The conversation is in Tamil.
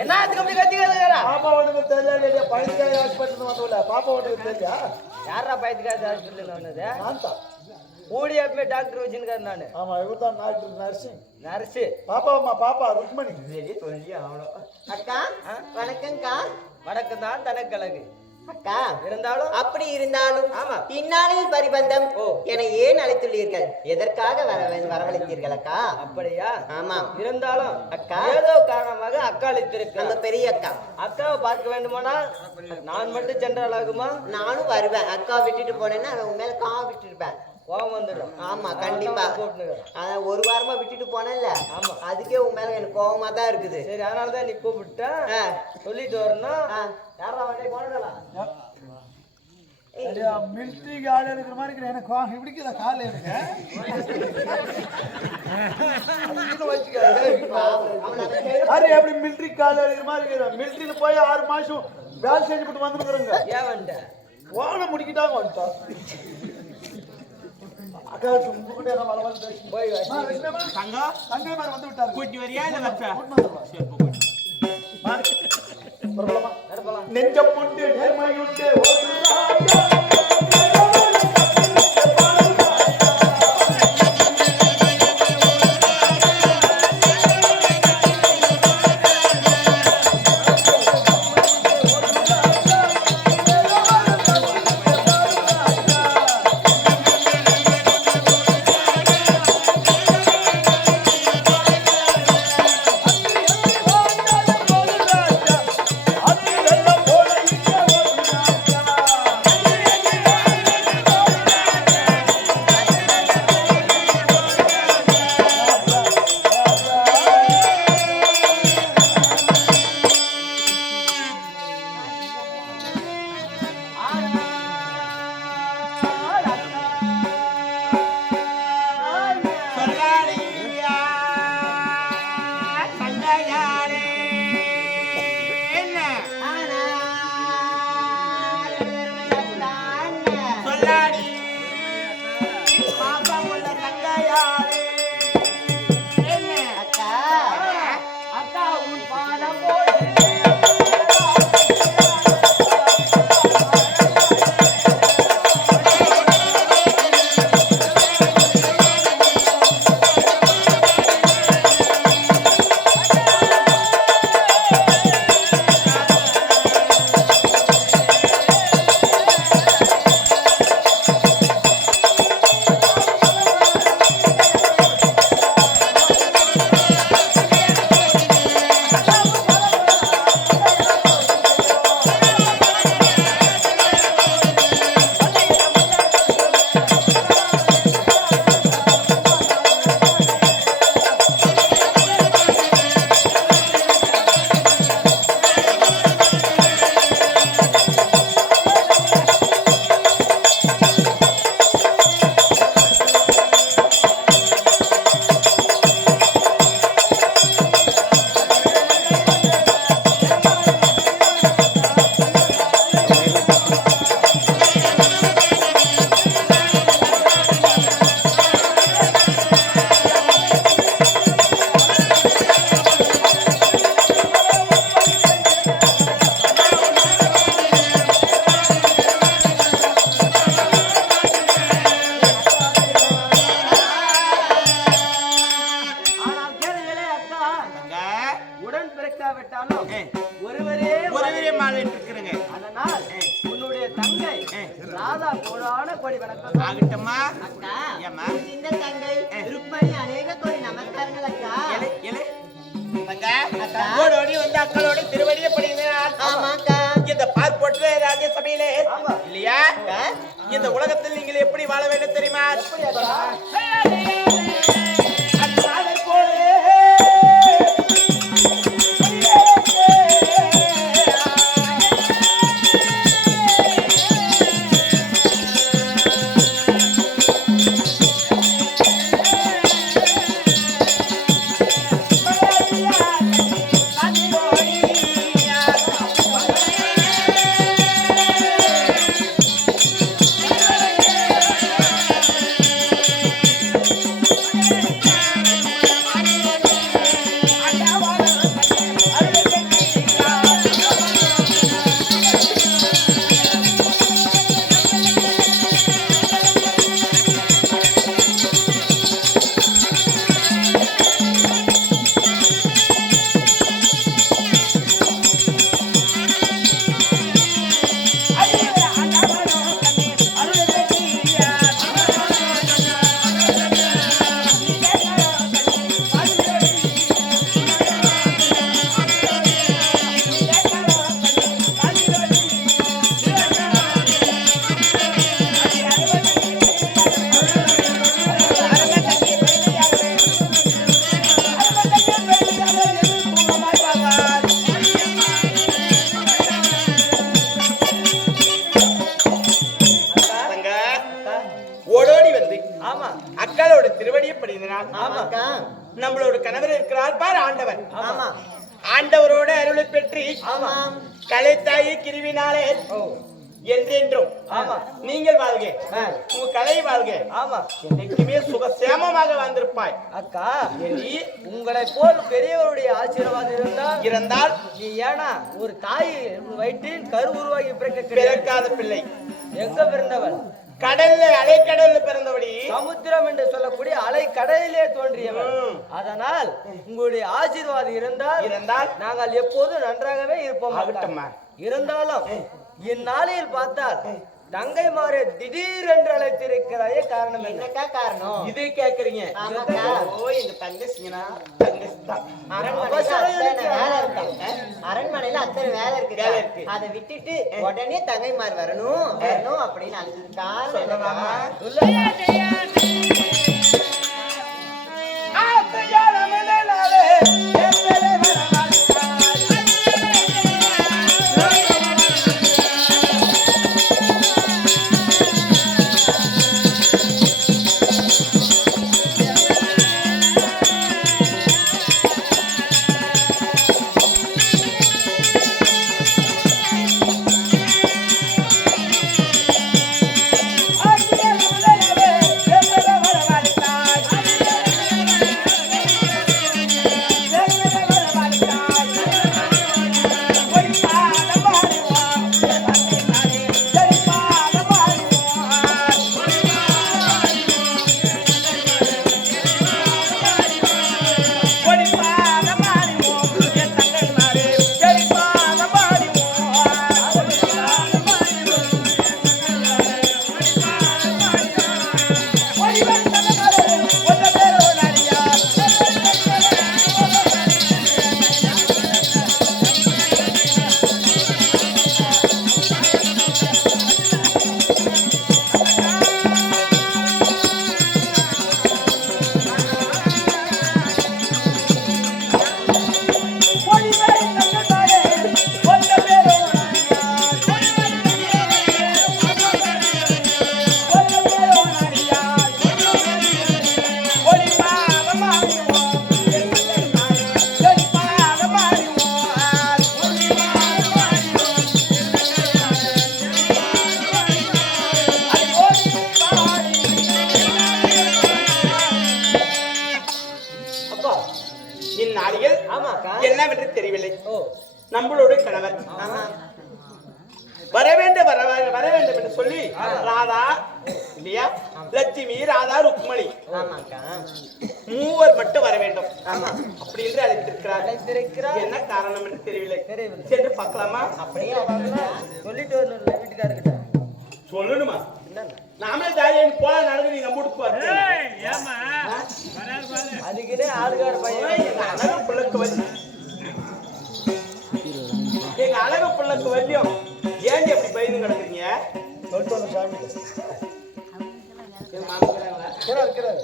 என்ன அதுக்கு அப்படி கத்திக்கிறா? பாப்பா உனக்கு தெரியல ஹாஸ்பிட்டல் வந்தோம்ல பாப்பா உனக்கு தெரியா யாரா பயத்துக்காது ஹாஸ்பிட்டல் வந்தது? அப்பவே டாக்டர் வச்சுருக்காரு நானு. ஆமா இவர் தான் டாக்டர் நர்சிங் நர்ஸு பாப்பா அம்மா பாப்பா ருக்மணி. சரி சொல்லி அவ்வளோ அக்கா வணக்கம்க்கா. வடக்கு தான் தனக்கு கலகு அக்கா இருந்தாலும் அப்படி இருந்தாலும் ஆமா. பின்னாளில் பரிபந்தம். என ஏன் அழைத்துள்ளீர்கள்? எதற்காக வர வரவழைத்தீர்கள் அக்கா அப்படியா? ஆமா. இருந்தாலும் அக்கா. ஏதோ காரணமாக அக்கா நம்ம அழைத்திருக்கிறார் பெரிய அக்கா. அக்காவை பார்க்க வேண்டுமானால் நான் மட்டும் சென்றால் ஆகுமா? நானும் வருவேன். அக்கா விட்டுட்டு போனேன்னா அவன் மேல கா விட்டுருப்பேன். கோவம் வந்துடும். ஆமா கண்டிப்பா. அதான் ஒரு வாரமா விட்டுட்டு போனேன்ல. ஆமா. அதுக்கே உன் மேல எனக்கு கோவமா தான் இருக்குது. சரி அதனால தான் நீ கூப்பிட்டேன் ஆ. சொல்லிட்டு வரணும். யாரா வண்டி போனதா மிலிட்ரிக்கு ஆள் எடுக்கிற மாதிரி இருக்கிற எனக்கு வாங்க இப்படிக்குதா கால் எனக்கு. அது எப்படி மிலிட்ரி கால் எடுக்கிற மாதிரி இருக்கிறேன் மிலிட்ரியில போய் ஆறு மாசம் வேலை செஞ்சு போட்டு வந்துருக்குறேங்க. ஏன் வந்த வாழ முடிக்கிட்டாங்க வந்துட்டா. அக்கா உங்ககிட்ட பேசி போய் தங்கை மாதிரி வந்து விட்டாரு கூட்டி வரியா இல்ல வைப்ப பிரபலமா நடப்பலாம் நெஞ்ச நேர்மையுண்டு அக்கா? இந்த தங்கை ருக்மணி அநேக கோடி நமஸ்காரங்கள் அக்கா. எலே எலே தங்க அக்கா. ஓடோடி வந்து அக்களோட திருவடியை ஆமாக்கா. இந்த ராஜ்யசபையிலே. இல்லையா. இந்த உலகத்தில் நீங்கள் எப்படி வாழ வேண்டும் தெரியுமா? கணவர் இருக்கிறார். பார் ஆண்டவர். ஆமா. ஆண்டவரோட அருளை பெற்று ஆமாம் கலைத்தாயி கிருவினாலே என்றென்றும். ஆமா. நீங்கள் வாழ்க. உங்க கலை வாழ்க. ஆமா. என்னைக்குமே சுகசேமமாக வாழ்ந்திருப்பாய் அக்கா. உங்களை போல் பெரியவருடைய ஆசீர்வாதம் இருந்தால் இருந்தால் நீ ஏனா ஒரு தாய் வயிற்றில் கரு உருவாகி பிறக்க பிறக்காத பிள்ளை. எங்க பிறந்தவள்? கடல்ல அலைக்கடல்ல பிறந்தபடி சமுத்திரம் என்று சொல்லக்கூடிய அலை கடலிலே தோன்றியவள் ம். அதனால் உங்களுடைய ஆசீர்வாதம் இருந்தால் இருந்தால் நாங்கள் எப்போதும் நன்றாகவே இருப்போம். இருந்தாலும் இந்நாளையில் பார்த்தால் தங்கை மாறே திடீரென்று அழைத்திருக்கிறாயே காரணம் என்ன? என்னக்கா காரணம்? இது கேக்குறீங்க. ஓ இந்த தங்கச்சிங்கனா அரண்மனையில அத்தனை இருக்கு. வேலை இருக்கு. அரண்மனையில அத்தனை வேலை இருக்கு. வேலை இருக்கு. அதை விட்டுட்டு உடனே தங்கைமார் வரணும். வரணும் அப்படின்னு காரணம் சொல்லலாமா? என்னவென்று தெரியவில்லை. நம்மளோட கணவர். வர வேண்டும் வர வர- வேண்டும் என்று சொல்லி ராதா இல்லையா? லட்சுமி ராதா ருக்மணி. மூவர் மட்டும் வர வேண்டும் அப்படி என்று அழைத்திருக்கிறார். என்ன காரணம் என்று தெரியவில்லை. சென்று பார்க்கலாமா? அப்படியே? சொல்லிட்டு வரணும் வீட்டுக்காரர்கிட்ட. சொல்லணுமா? என்னன்னு நாமே தாயன் போல நடந்து நீங்க வரீங்க அதுக்குன்னே ஆளுகார பையன் பிள்ளைக்கு வலி பிள்ளைக்கு வலியும் ஏண்டி அப்படி பயந்து கிடக்குறீங்க சொல்லிட்டு வந்த சாமி? இருக்கிறாரு